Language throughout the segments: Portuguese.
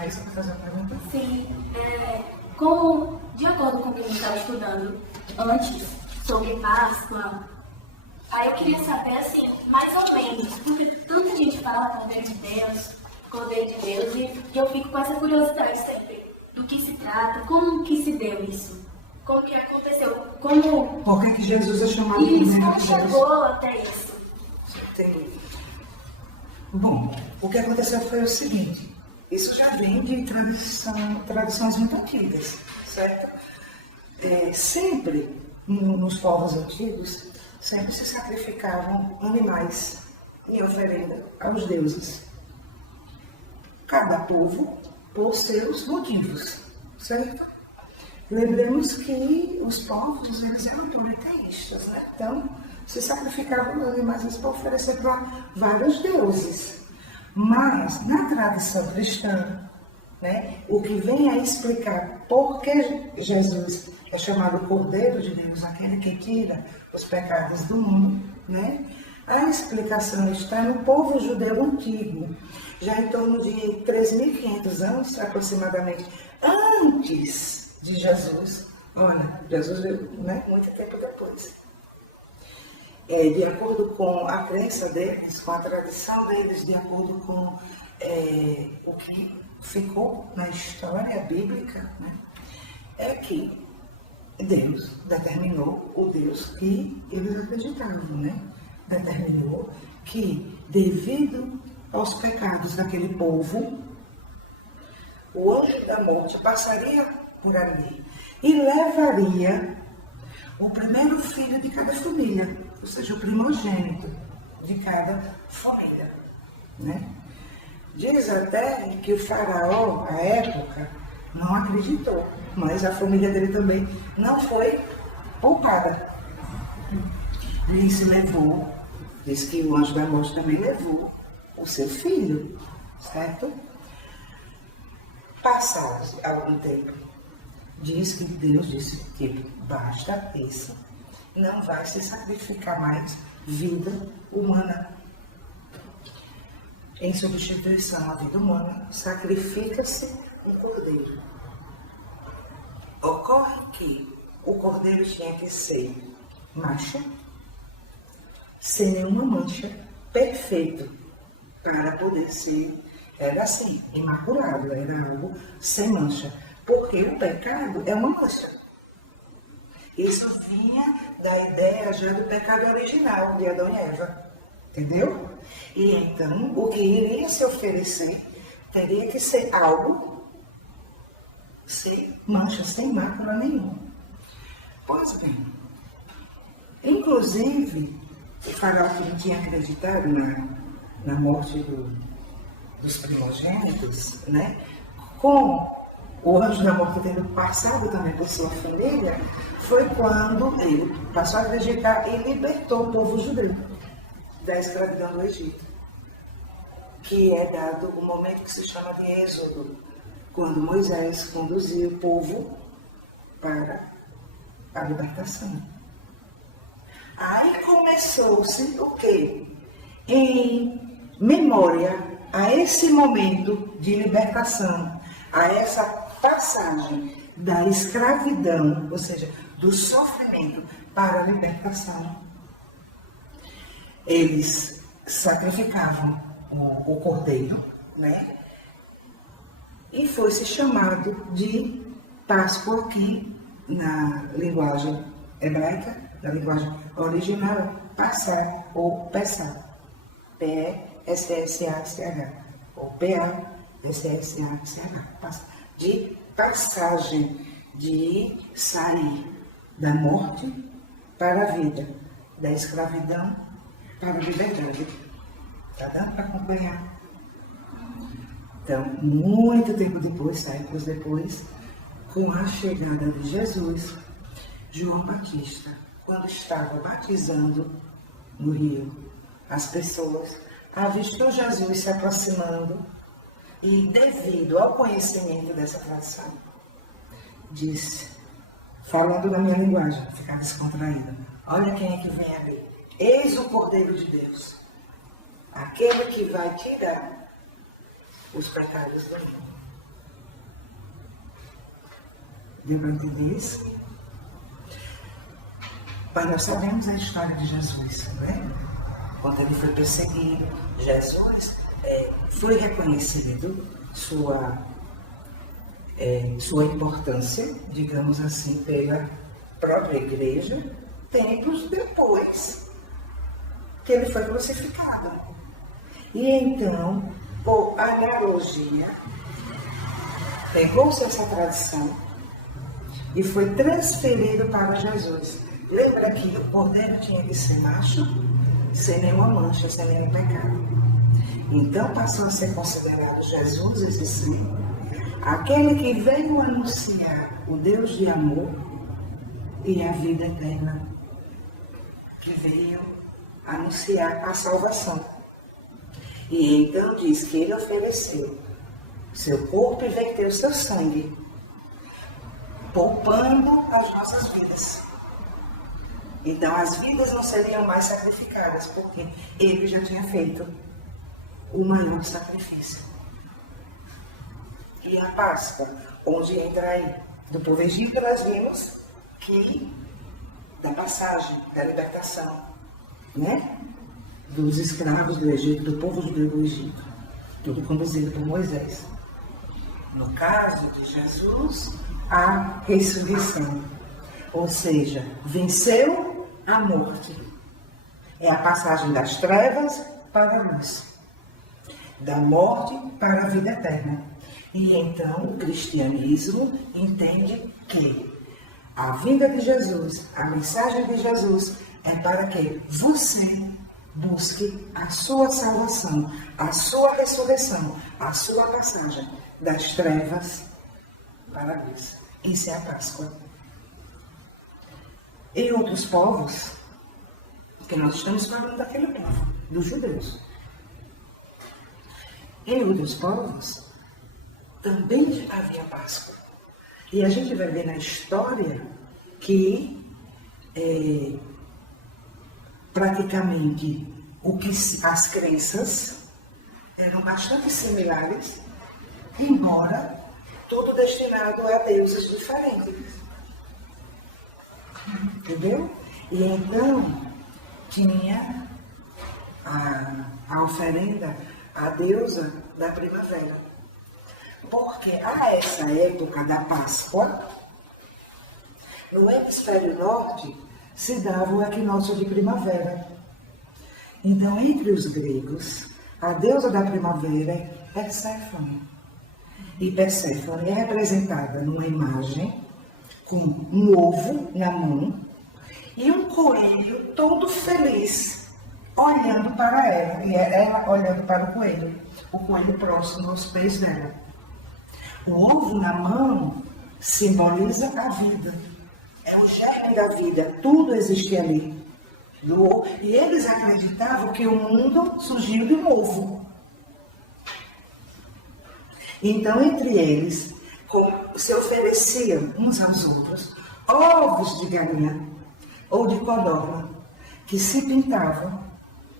Aí você vai fazer a pergunta? Sim, como, de acordo com o que a gente estava estudando antes sobre Páscoa, aí eu queria saber, assim, mais ou menos, porque tanta gente fala Cordeiro de Deus, e eu fico com essa curiosidade sempre do que se trata, como que se deu isso, como que aconteceu, como... Por que Jesus é chamado Isso, Cordeiro como de Deus? chegou até isso? Entendi. Bom, o que aconteceu foi o seguinte, isso já vem de tradições muito antigas, certo? Sempre, nos povos antigos, sempre se sacrificavam animais em oferenda aos deuses. Cada povo por seus motivos, certo? Lembremos que os povos, eles eram politeístas, né? Então, se sacrificavam animais para oferecer para vários deuses. Mas, na tradição cristã, né, o que vem a explicar por que Jesus é chamado Cordeiro de Deus, aquele que tira os pecados do mundo, né? A explicação está no povo judeu antigo, já em torno de 3.500 anos, aproximadamente, antes de Jesus. Olha, Jesus veio, né, muito tempo depois. De acordo com a crença deles, com a tradição deles, de acordo com o que ficou na história bíblica, né, é que Deus determinou, o Deus que eles acreditavam, né? Determinou que, devido aos pecados daquele povo, o anjo da morte passaria por ali e levaria o primeiro filho de cada família, ou seja, o primogênito de cada família, né? Diz até que o faraó, à época, não acreditou, mas a família dele também não foi poupada. Ele se levou, diz que o anjo da morte também levou o seu filho, certo? Passado algum tempo, diz que Deus disse que basta isso, não vai se sacrificar mais vida humana. Em substituição à vida humana, sacrifica-se um cordeiro. Ocorre que o cordeiro tinha que ser macho, sem nenhuma mancha, perfeito, para poder ser, era assim, imaculado, era algo sem mancha, porque o pecado é uma mancha. Isso vinha da ideia já do pecado original de Adão e Eva, entendeu? E então, o que iria se oferecer teria que ser algo sem mancha, sem mácula nenhuma. Pois bem, inclusive, o faraó que não tinha acreditado na morte dos primogênitos, né? Com o anjo da morte tendo passado também por sua família, foi quando ele passou a acreditar e libertou o povo judeu da escravidão do Egito, que é dado o momento que se chama de Êxodo, quando Moisés conduziu o povo para a libertação. Aí começou-se o quê? Em memória a esse momento de libertação, a essa passagem da escravidão, ou seja, do sofrimento para a libertação, eles sacrificavam o cordeiro, né? E foi se chamado de Páscoa aqui na linguagem hebraica, na linguagem original, passar ou Pessah, P-E-S-S-A-C-H, ou P-A-S-S-A-C-H, de passagem, de sair da morte para a vida, da escravidão para a liberdade. Está dando para acompanhar? Então, muito tempo depois, séculos depois, com a chegada de Jesus, João Batista, quando estava batizando no rio, as pessoas avistou Jesus se aproximando e, devido ao conhecimento dessa tradição, disse, falando na minha linguagem, ficar descontraído, olha quem é que vem ali, eis o Cordeiro de Deus, aquele que vai tirar os pecados do mundo. Deu para entender isso? Mas nós sabemos a história de Jesus, não é? Quando ele foi perseguido, Jesus foi reconhecido sua importância, digamos assim, pela própria igreja, tempos depois que ele foi crucificado. E então, por analogia, pegou-se essa tradição e foi transferido para Jesus. Lembra que o cordeiro tinha que ser macho, sem nenhuma mancha, sem nenhum pecado. Então passou a ser considerado Jesus, esse sim, aquele que veio anunciar o Deus de amor e a vida eterna, que veio anunciar a salvação. E então diz que ele ofereceu seu corpo e verteu seu sangue, poupando as nossas vidas. Então as vidas não seriam mais sacrificadas, porque ele já tinha feito o maior sacrifício. E a Páscoa, onde entra aí, do povo egípcio, nós vimos que da passagem, da libertação, né? Dos escravos do Egito, do povo judeu do Egito, tudo conduzido por Moisés. No caso de Jesus, a ressurreição, ou seja, venceu a morte. É a passagem das trevas para a luz, da morte para a vida eterna. E então o cristianismo entende que a vinda de Jesus, a mensagem de Jesus é para que você busque a sua salvação, a sua ressurreição, a sua passagem das trevas para a luz. Isso é a Páscoa. Em outros povos, porque nós estamos falando daquele povo, dos judeus. Em outros povos, também havia Páscoa. E a gente vai ver na história que praticamente as crenças eram bastante similares, embora tudo destinado a deuses diferentes. Entendeu? E então tinha a oferenda à deusa da primavera. Porque a essa época da Páscoa, no hemisfério norte, se dava o equinócio de primavera. Então, entre os gregos, a deusa da primavera é Perséfone. E Perséfone é representada numa imagem com um ovo na mão e um coelho todo feliz, olhando para ela, e ela olhando para o coelho próximo aos pés dela. O ovo na mão simboliza a vida, é o germe da vida, tudo existe ali. E eles acreditavam que o mundo surgiu de um ovo. Então, entre eles, se ofereciam uns aos outros ovos de galinha ou de codorna, que se pintavam,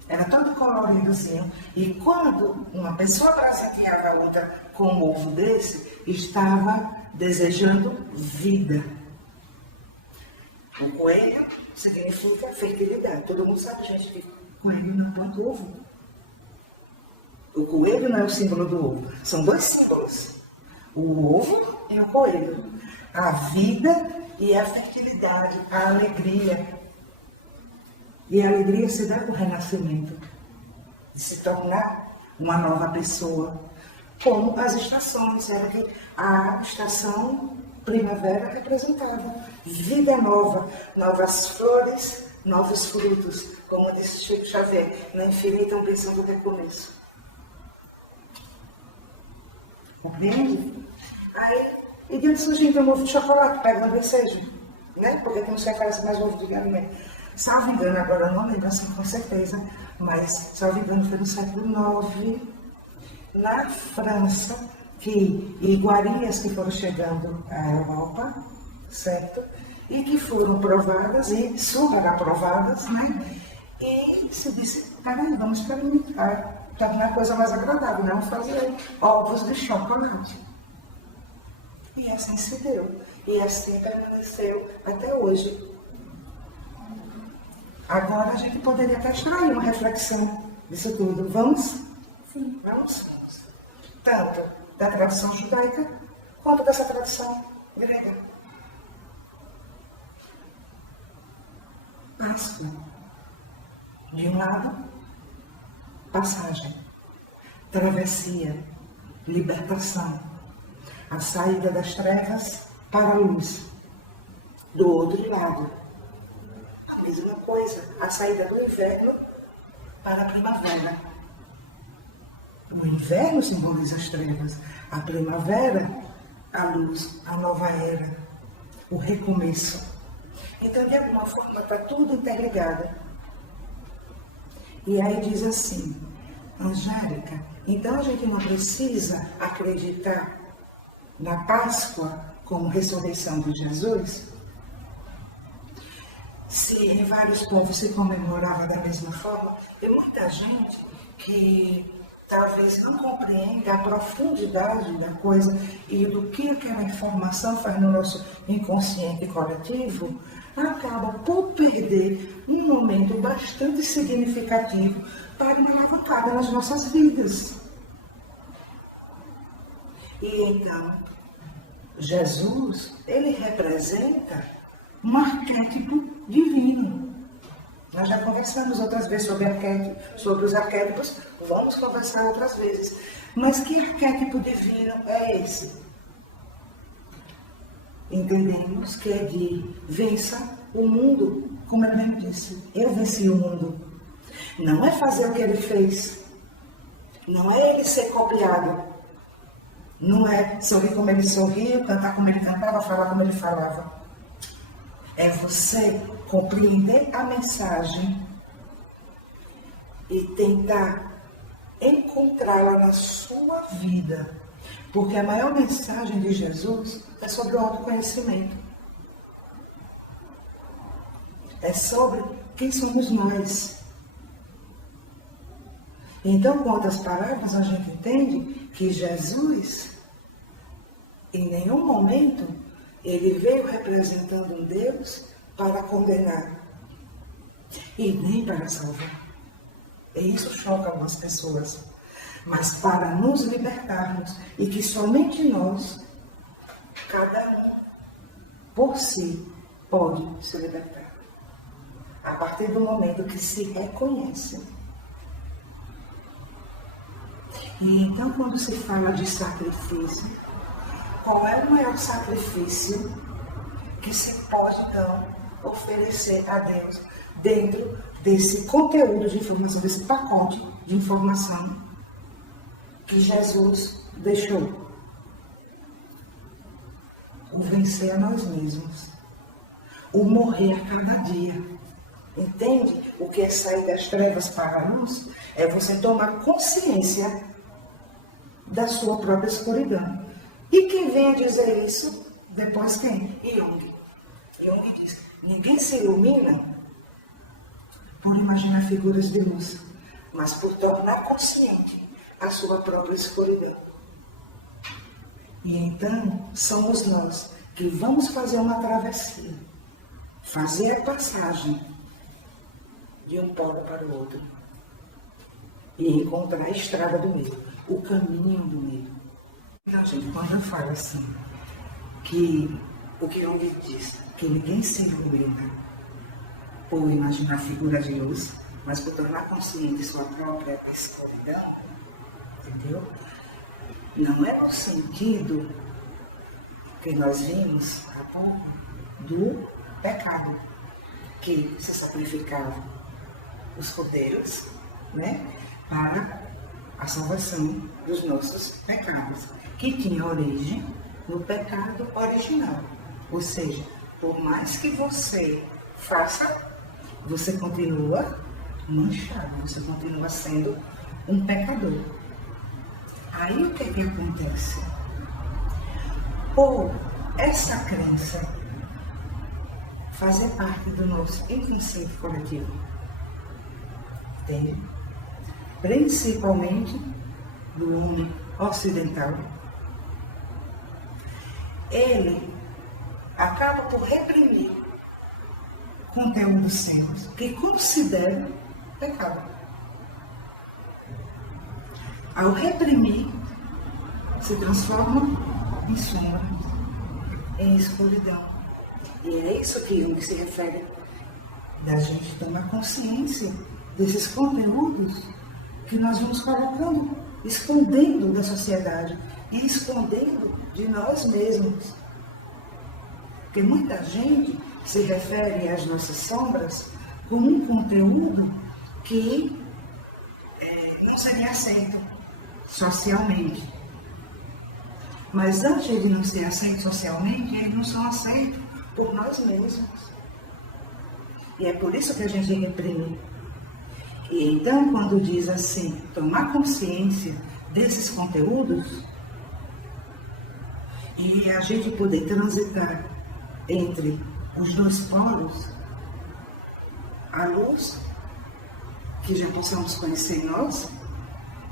era todo coloridozinho, e quando uma pessoa presenteava a outra com um ovo desse, estava desejando vida. O coelho significa fertilidade. Todo mundo sabe, gente, que coelho não planta ovo. O coelho não é o símbolo do ovo. São dois símbolos. O ovo e o coelho. A vida e a fertilidade, a alegria. E a alegria se dá com o renascimento. De se tornar uma nova pessoa. Como as estações. Era que a estação primavera representava vida nova, novas flores, novos frutos. Como disse Chico Xavier, na infinita ambição do recomeço. Compreende? Aí, e de onde surgiu então o ovo de chocolate? Pega no desejo, né? Porque tem uns que oferecem mais ovo de galinha. Salvo engano, agora eu não lembro assim com certeza, mas, salvo engano, foi no século IX, na França, que iguarias que foram chegando à Europa, certo? E que foram provadas e super aprovadas, né? E se disse, peraí, vamos experimentar. Tornar a coisa mais agradável, não fazer ovos de chocolate. E assim se deu. E assim permaneceu até hoje. Agora a gente poderia até extrair uma reflexão disso tudo. Vamos? Sim. Vamos? Tanto da tradição judaica quanto dessa tradição grega. Páscoa. De um lado, passagem, travessia, libertação, a saída das trevas para a luz. Do outro lado, a mesma coisa, a saída do inverno para a primavera. O inverno simboliza as trevas, a primavera, a luz, a nova era, o recomeço. Então, de alguma forma, está tudo interligado. E aí diz assim, Angélica, então a gente não precisa acreditar na Páscoa como ressurreição de Jesus? Se em vários povos se comemorava da mesma forma, e muita gente que talvez não compreenda a profundidade da coisa e do que aquela informação faz no nosso inconsciente coletivo, acaba por perder um momento bastante significativo para uma alavancada nas nossas vidas. E então, Jesus, ele representa um arquétipo divino. Nós já conversamos outras vezes sobre os arquétipos, vamos conversar outras vezes. Mas que arquétipo divino é esse? Entendemos que é de vença o mundo, como ele mesmo disse, eu venci o mundo. Não é fazer o que ele fez, não é ele ser copiado, não é sorrir como ele sorria, cantar como ele cantava, falar como ele falava. É você compreender a mensagem e tentar encontrá-la na sua vida. Porque a maior mensagem de Jesus é sobre o autoconhecimento. É sobre quem somos nós. Então, com outras palavras, a gente entende que Jesus, em nenhum momento, ele veio representando um Deus para condenar e nem para salvar. E isso choca algumas pessoas. Mas para nos libertarmos e que somente nós, cada um, por si, pode se libertar. A partir do momento que se reconhece. E então, quando se fala de sacrifício, qual é o maior sacrifício que se pode, então, oferecer a Deus dentro desse conteúdo de informação, desse pacote de informação que Jesus deixou? O vencer a nós mesmos, o morrer a cada dia. Entende? O que é sair das trevas para a luz? É você tomar consciência da sua própria escuridão. E quem vem a dizer isso? Depois quem? Jung. Jung diz, ninguém se ilumina por imaginar figuras de luz, mas por tornar consciente a sua própria escuridão. E então, somos nós que vamos fazer uma travessia, fazer a passagem de um polo para o outro e encontrar a estrada do meio, o caminho do meio. Então, gente, quando eu falo assim, que o que Jung diz, que ninguém se ilumina por imaginar figura de luz, mas por tornar consciente sua própria escuridão, entendeu? Não é no sentido que nós vimos há pouco do pecado, que se sacrificava os cordeiros, né, para a salvação dos nossos pecados, que tinha origem no pecado original. Ou seja, por mais que você faça, você continua manchado, você continua sendo um pecador. Aí o que acontece? Por essa crença fazer parte do nosso inconsciente coletivo, entende? Principalmente do homem ocidental, ele acaba por reprimir conteúdos sérios que considera pecado. Ao reprimir, se transforma em sombra, em escuridão. E é isso que Jung se refere, da gente tomar consciência desses conteúdos que nós vamos colocando, escondendo da sociedade e escondendo de nós mesmos. Porque muita gente se refere às nossas sombras como um conteúdo que não seria aceito socialmente. Mas antes de não ser aceito socialmente, eles não são aceitos por nós mesmos. E é por isso que a gente reprime. E então, quando diz assim, tomar consciência desses conteúdos, e a gente poder transitar entre os dois polos, a luz, que já possamos conhecer em nós,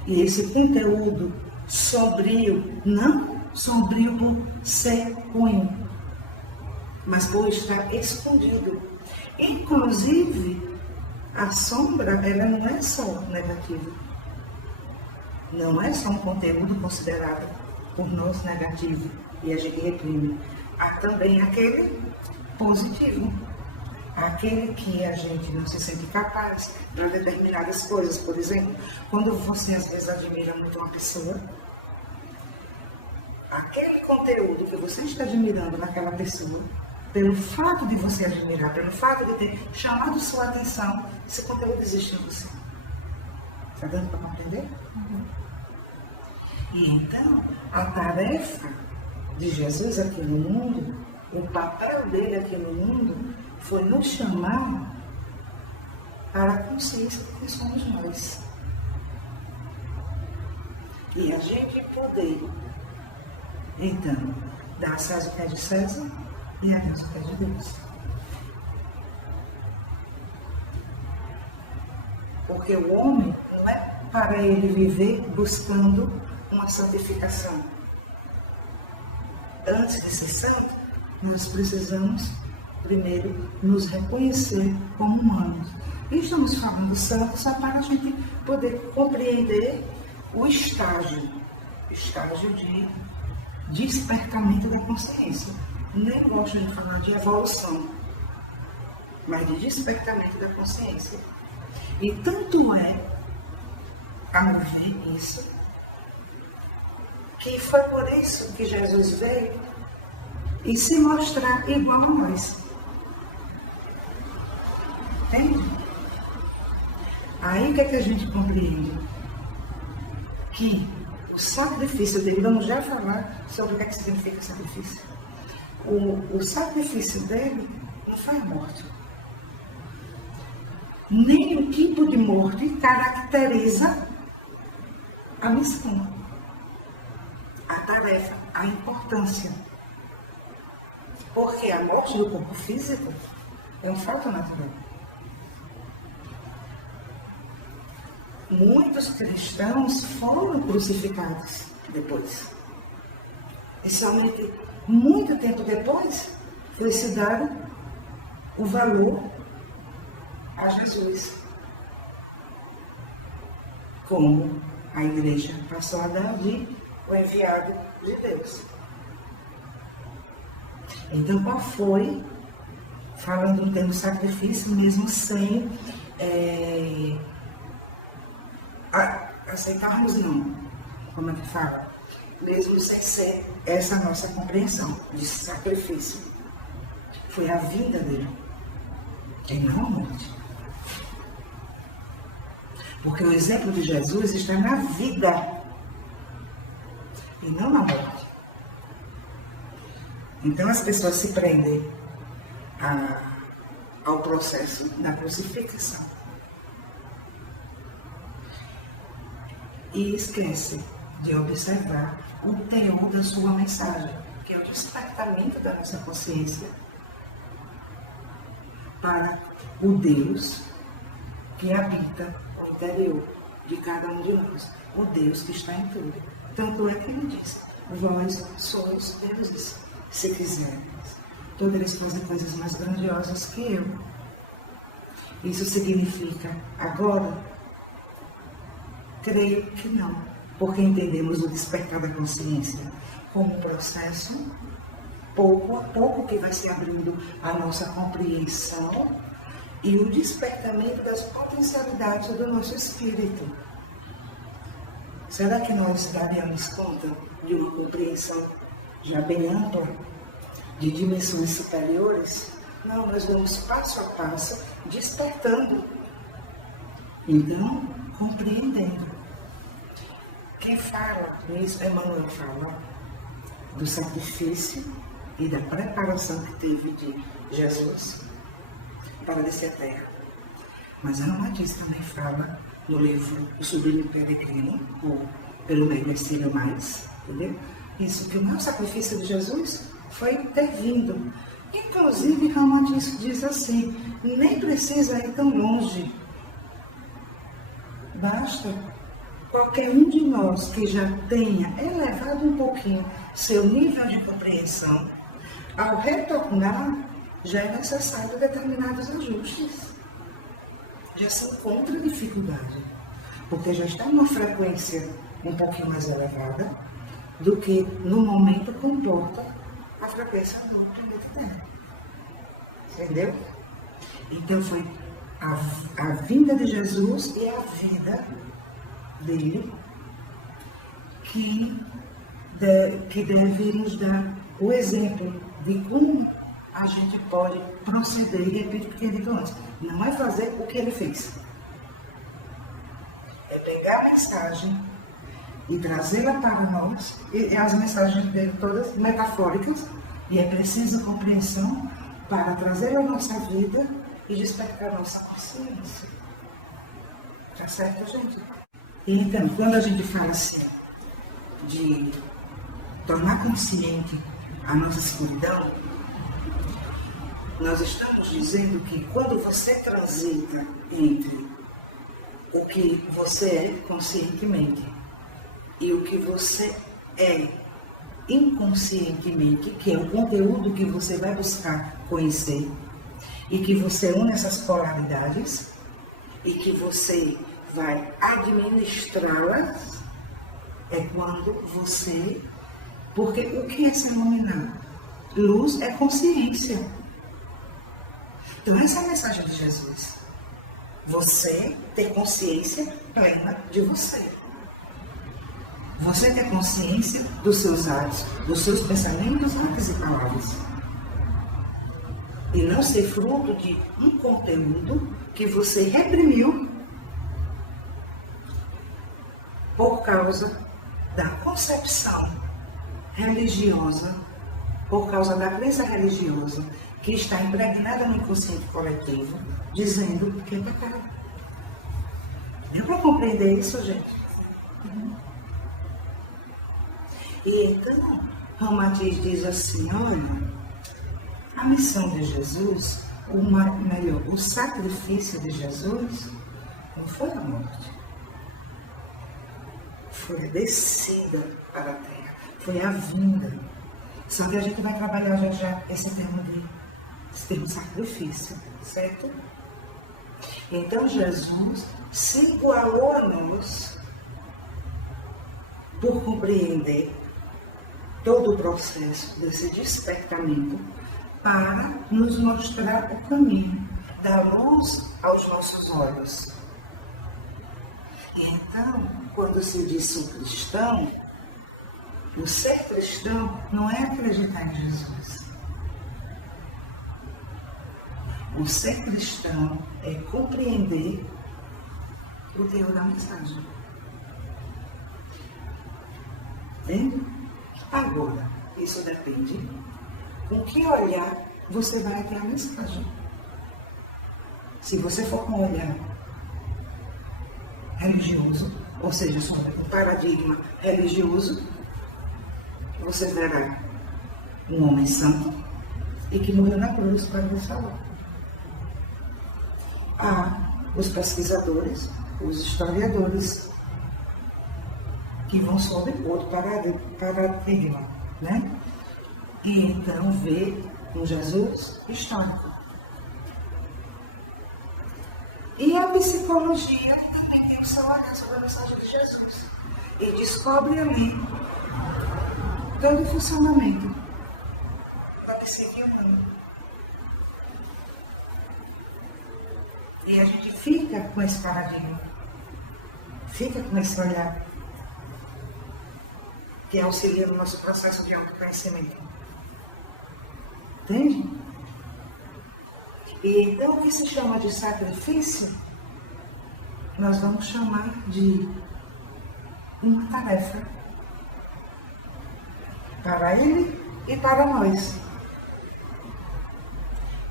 e esse conteúdo sombrio, não sombrio por ser ruim, mas por estar escondido. Inclusive, a sombra, ela não é só negativa. Não é só um conteúdo considerado por nós negativo e a gente reprime. Há também aquele positivo. Aquele que a gente não se sente capaz para determinadas coisas. Por exemplo, quando você às vezes admira muito uma pessoa, aquele conteúdo que você está admirando naquela pessoa, pelo fato de você admirar, pelo fato de ter chamado sua atenção, esse conteúdo existe em você. Está dando para compreender? Uhum. E então, a tarefa de Jesus aqui no mundo, o papel dele aqui no mundo, foi nos chamar para a consciência de que somos nós. E a gente poder, então, dar a César o que é de César e a Deus o que é de Deus. Porque o homem não é para ele viver buscando uma santificação. Antes de ser santo, nós precisamos primeiro nos reconhecer como humanos. E estamos falando santo só para a gente poder compreender o estágio de despertamento da consciência. Nem gosto de falar de evolução, mas de despertamento da consciência. E tanto é, a meu ver, isso, que foi por isso que Jesus veio e se mostrar igual a nós. Entende? Aí o que é que a gente compreende? Que o sacrifício dele, vamos já falar sobre o que é que significa sacrifício. O sacrifício dele não faz morte. Nem o tipo de morte caracteriza a missão, a tarefa, a importância. Porque a morte do corpo físico é um fato natural. Muitos cristãos foram crucificados depois. E somente muito tempo depois foi se dado o valor a Jesus. Como a igreja passou a dar de o enviado de Deus. Então, qual foi, falando no termo sacrifício, mesmo sem aceitarmos não, como é que fala? Mesmo sem ser essa nossa compreensão de sacrifício. Foi a vida dele, e não a morte. Porque o exemplo de Jesus está na vida, e não na morte. Então as pessoas se prendem ao processo da crucificação. E esquece de observar o teor da sua mensagem, que é o despertamento da nossa consciência para o Deus que habita no interior de cada um de nós, o Deus que está em tudo. Tanto é que ele diz, vós sois deuses. se quiser, podereis fazer coisas mais grandiosas que eu. Isso significa agora? Creio que não, porque entendemos o despertar da consciência como um processo, pouco a pouco, que vai se abrindo a nossa compreensão e o despertamento das potencialidades do nosso espírito. Será que nós daríamos conta de uma compreensão já bem ampla, de dimensões superiores? Não, nós vamos passo a passo despertando. Então, compreendendo. Quem fala nisso, Emmanuel fala do sacrifício e da preparação que teve de Jesus para descer a terra. Mas Ana Matias também fala no livro O Sublime Peregrino, ou pelo meio Ensino Mais, entendeu? Isso, que o maior sacrifício de Jesus foi ter vindo. Inclusive, Ramatiz diz assim, nem precisa ir tão longe. Basta qualquer um de nós que já tenha elevado um pouquinho seu nível de compreensão, ao retornar, já é necessário determinados ajustes. Já se encontra dificuldade, porque já está numa frequência um pouquinho mais elevada do que no momento comporta a frequência do planeta Terra. Entendeu? Então foi a vinda de Jesus e a vida dele que deve nos dar o exemplo de como a gente pode proceder, e repito o que eu dito antes, não é fazer o que ele fez. É pegar a mensagem e trazê-la para nós, e as mensagens dele todas metafóricas, e é preciso compreensão para trazê-la à nossa vida e despertar a nossa consciência. Tá certo, gente? E então, quando a gente fala assim, de tornar consciente a nossa escuridão, nós estamos dizendo que quando você transita entre o que você é conscientemente e o que você é inconscientemente, que é o conteúdo que você vai buscar conhecer, e que você une essas polaridades, e que você vai administrá-las, é quando você... Porque o que é se iluminar? Luz é consciência. Então essa é a mensagem de Jesus. Você ter consciência plena de você. Você ter consciência dos seus atos, dos seus pensamentos, atos e palavras. E não ser fruto de um conteúdo que você reprimiu por causa da concepção religiosa, por causa da crença religiosa que está impregnada no inconsciente coletivo, dizendo que é pecado. Deu para compreender isso, gente? E então, Ramatiz diz assim, olha, a missão de Jesus, o sacrifício de Jesus, não foi a morte. Foi a descida para a terra, foi a vinda. Só que a gente vai trabalhar já esse termo sacrifício, certo? Então Jesus se igualou a nós por compreender todo o processo desse despertamento para nos mostrar o caminho, dar luz aos nossos olhos. E então, quando se diz sou cristão, o ser cristão não é acreditar em Jesus. O ser cristão é compreender o teor da mensagem. Entende? Agora, isso depende com que olhar você vai ter a mensagem. Se você for com um olhar religioso, ou seja, um paradigma religioso, você verá um homem santo e que morreu na cruz para nos salvar. Há os pesquisadores, os historiadores, que vão sob outro paradigma, né? e então vê um Jesus histórico. E a psicologia também tem o seu olhar sobre a mensagem de Jesus. E descobre ali todo o funcionamento da psique humana. E a gente fica com esse paradigma, fica com esse olhar, que auxilia no nosso processo de autoconhecimento. Entende? E então o que se chama de sacrifício, nós vamos chamar de uma tarefa para ele e para nós.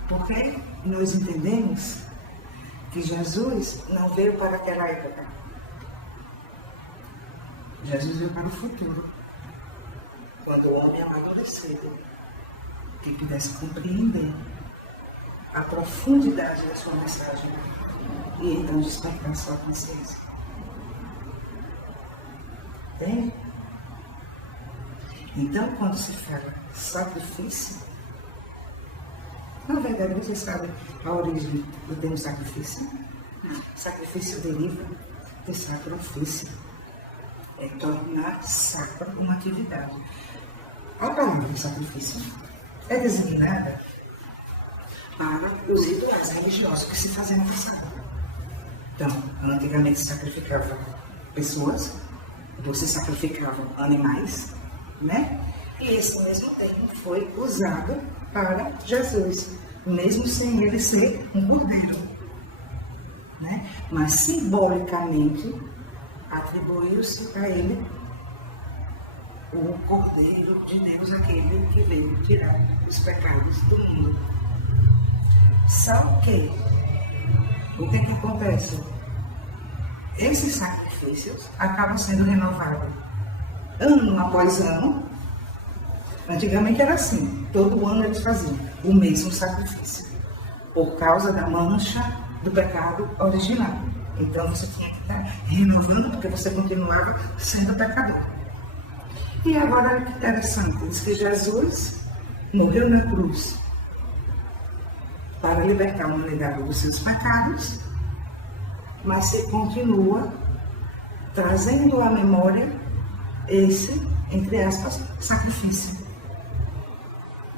Porque nós entendemos que Jesus não veio para aquela época. Jesus veio para o futuro, quando o homem amadureceu, que pudesse compreender a profundidade da sua mensagem e então despertar sua consciência. Entende? Então, quando se fala sacrifício, na verdade, você sabe a origem do termo sacrifício? Sacrifício deriva de sacrifício. É tornar sacra uma atividade. A palavra sacrifício é designada para os rituais religiosos que se faziam no passado. Então, antigamente se sacrificava pessoas, depois se sacrificavam animais, né? E esse mesmo termo foi usado para Jesus, mesmo sem ele ser um cordeiro, né? Mas simbolicamente atribuiu-se a ele o Cordeiro de Deus, aquele que veio tirar os pecados do mundo. Só que, o que acontece? Esses sacrifícios acabam sendo renovados ano após ano. Antigamente era assim, todo ano eles faziam o mesmo sacrifício, por causa da mancha do pecado original. Então você tinha que estar renovando, porque você continuava sendo pecador. E agora, olha que interessante, diz que Jesus morreu na cruz para libertar a humanidade dos seus pecados, mas se continua trazendo à memória esse, entre aspas, sacrifício.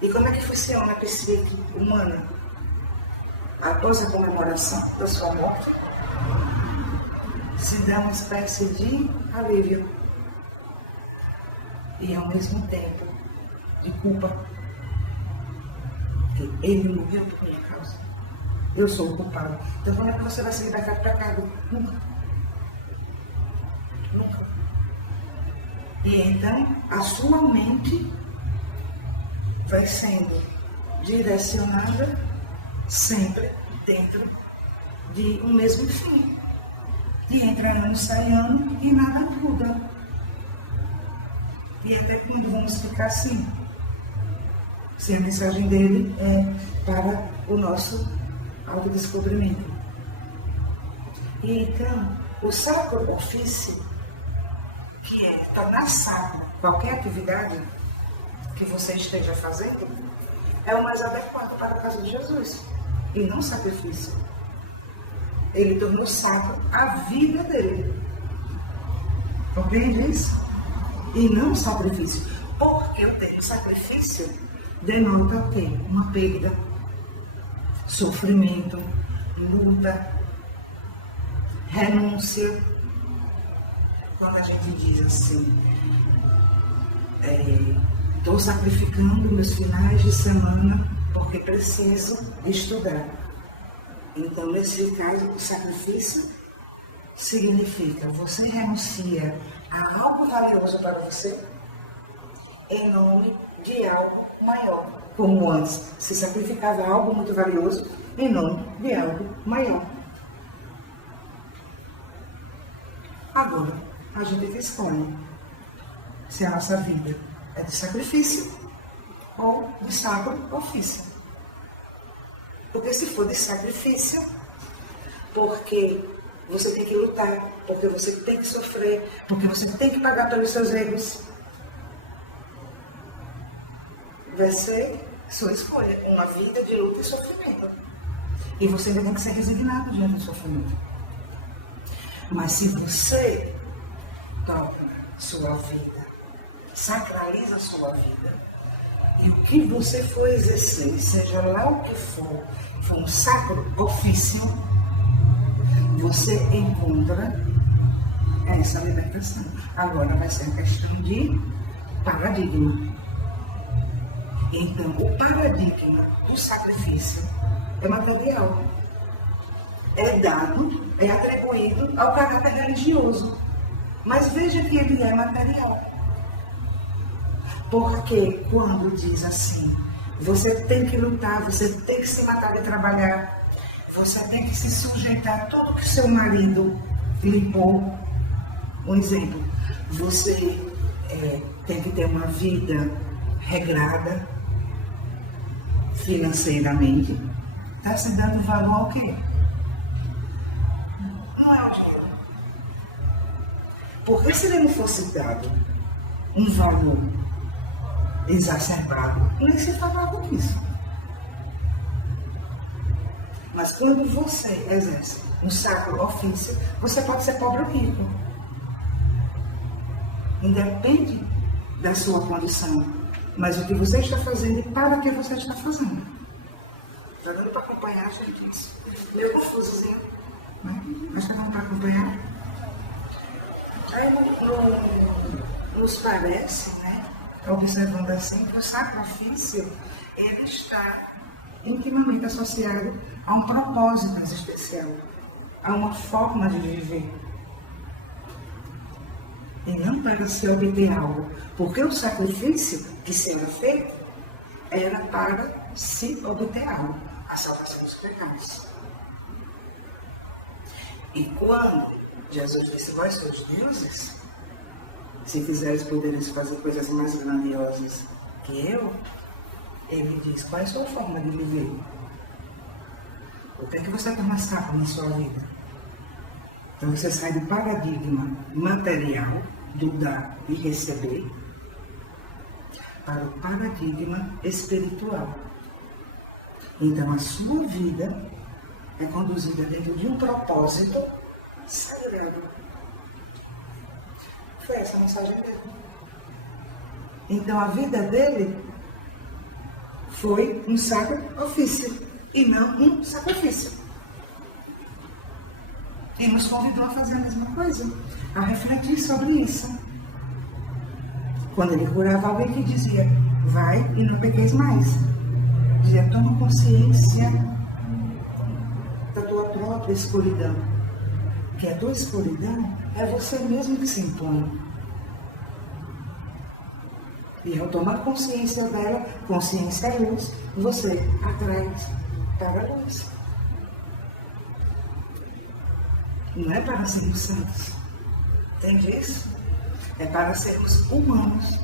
E como é que funciona a psique humana? Após a comemoração da sua morte, se dá uma espécie de alívio e ao mesmo tempo de culpa, que ele morreu por minha causa, eu sou o culpado. Então como é que você vai se libertar do pecado? Nunca. Nunca. E então a sua mente vai sendo direcionada sempre dentro de um mesmo fim. E entra ano, sai ano e nada muda. E até quando vamos ficar assim? Se a mensagem dele é para o nosso autodescobrimento. E então, o sacro ofício, que é tornar sacro qualquer atividade que você esteja fazendo, é o mais adequado para a casa de Jesus, e não sacrifício. Ele tornou sacro a vida dele. Compreende isso? E não sacrifício. Porque o termo sacrifício denota o quê? Uma perda, sofrimento, luta, renúncia. Quando a gente diz assim, estou sacrificando meus finais de semana porque preciso estudar. Então, nesse caso, o sacrifício significa você renuncia a algo valioso para você em nome de algo maior. Como antes se sacrificava algo muito valioso em nome de algo maior. Agora, a gente que escolhe se a nossa vida é de sacrifício ou de sacro ofício. Porque se for de sacrifício, porque você tem que lutar, porque você tem que sofrer, porque você tem que pagar pelos seus erros, vai ser sua escolha, uma vida de luta e sofrimento. E você ainda tem que ser resignado diante do sofrimento. Mas se você torna sua vida, sacraliza sua vida, e o que você for exercer, seja lá o que for um sacro ofício, você encontra essa libertação. Agora vai ser a questão de paradigma. Então, o paradigma do sacrifício é material. É dado, é atribuído ao caráter religioso. Mas veja que ele é material. Porque quando diz assim, você tem que lutar, você tem que se matar de trabalhar, você tem que se sujeitar a tudo que seu marido lhe impôs. Um exemplo, você tem que ter uma vida regrada financeiramente. Está se dando valor ao quê? Não é o dinheiro. Porque se ele não fosse dado um valor exacerbado, nem se falava disso. Mas quando você exerce um sacro ofício, você pode ser pobre ou rico. Independe da sua condição. Mas o que você está fazendo e para que você está fazendo. Está dando para acompanhar, gente? Isso. Meio confusozinho. Né? Mas está dando para acompanhar? Aí nos parece, né? Observando assim, que o sacrifício ele está intimamente associado a um propósito existencial, a uma forma de viver. E não para se obter algo, porque o sacrifício que se era feito era para se obter algo, a salvação dos pecados. E quando Jesus disse, vós sois deuses, se quiseres poderes fazer coisas mais grandiosas que eu, ele diz, qual é a sua forma de viver? O que é que você torna sacro na sua vida? Então você sai do paradigma material, do dar e receber, para o paradigma espiritual. Então a sua vida é conduzida dentro de um propósito sagrado. Foi essa a mensagem dele. Então a vida dele foi um sacro ofício e não um sacrifício. E nos convidou a fazer a mesma coisa, a refletir sobre isso. Quando ele curava alguém que dizia, vai e não pequeis mais. Dizia, toma consciência da tua própria escuridão. Que a tua escuridão é você mesmo que se impõe. E ao tomar consciência dela, consciência é luz, você atrai para a luz. Não é para sermos santos. Entende isso? É para sermos humanos.